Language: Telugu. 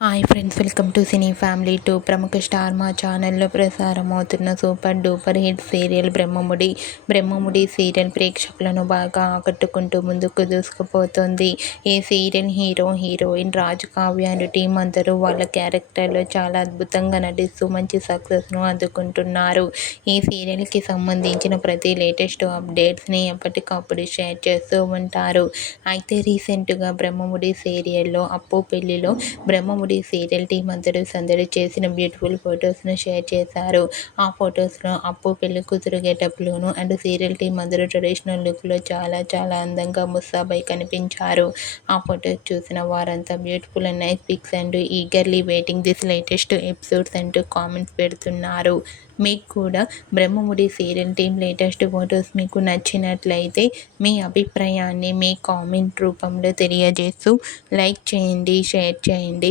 Hi friends welcome to cine family two. ప్రముఖ స్టార్ మా ఛానల్లో ప్రసారం అవుతున్న super duper hit serial Brahmamudi. Brahmamudi serial ప్రేక్షకులను బాగా ఆకట్టుకుంటూ ముందుకు దూసుకుపోతుంది. ఈ serial hero heroine Raju Kavya and team అందరూ వాళ్ళ క్యారెక్టర్లో చాలా అద్భుతంగా నటిస్తూ మంచి సక్సెస్ను అందుకుంటున్నారు. ఈ సీరియల్కి సంబంధించిన ప్రతి లేటెస్ట్ అప్డేట్స్ని ఎప్పటికప్పుడు షేర్ చేస్తూ ఉంటారు. అయితే రీసెంట్గా బ్రహ్మముడి సీరియల్లో అప్పు పెళ్ళిలో బ్రహ్మముడి కామెడీ సీరియల్ టీం అందరూ సందడి చేసిన బ్యూటిఫుల్ ఫొటోస్ను షేర్ చేశారు. ఆ ఫొటోస్లో అప్పు పెళ్ళి కూతురు గెటప్లోను అండ్ సీరియల్ టీం అందరూ ట్రెడిషనల్ లుక్లో చాలా చాలా అందంగా ముస్తాబై కనిపించారు. ఆ ఫొటోస్ చూసిన వారంతా beautiful and nice pics and eagerly waiting this latest episodes అంటూ కామెంట్స్ పెడుతున్నారు. మీకు కూడా Brahmamudi serial team latest photos మీకు నచ్చినట్లయితే మీ అభిప్రాయాన్ని మీ కామెంట్ రూపంలో తెలియజేస్తూ లైక్ చేయండి షేర్ చేయండి.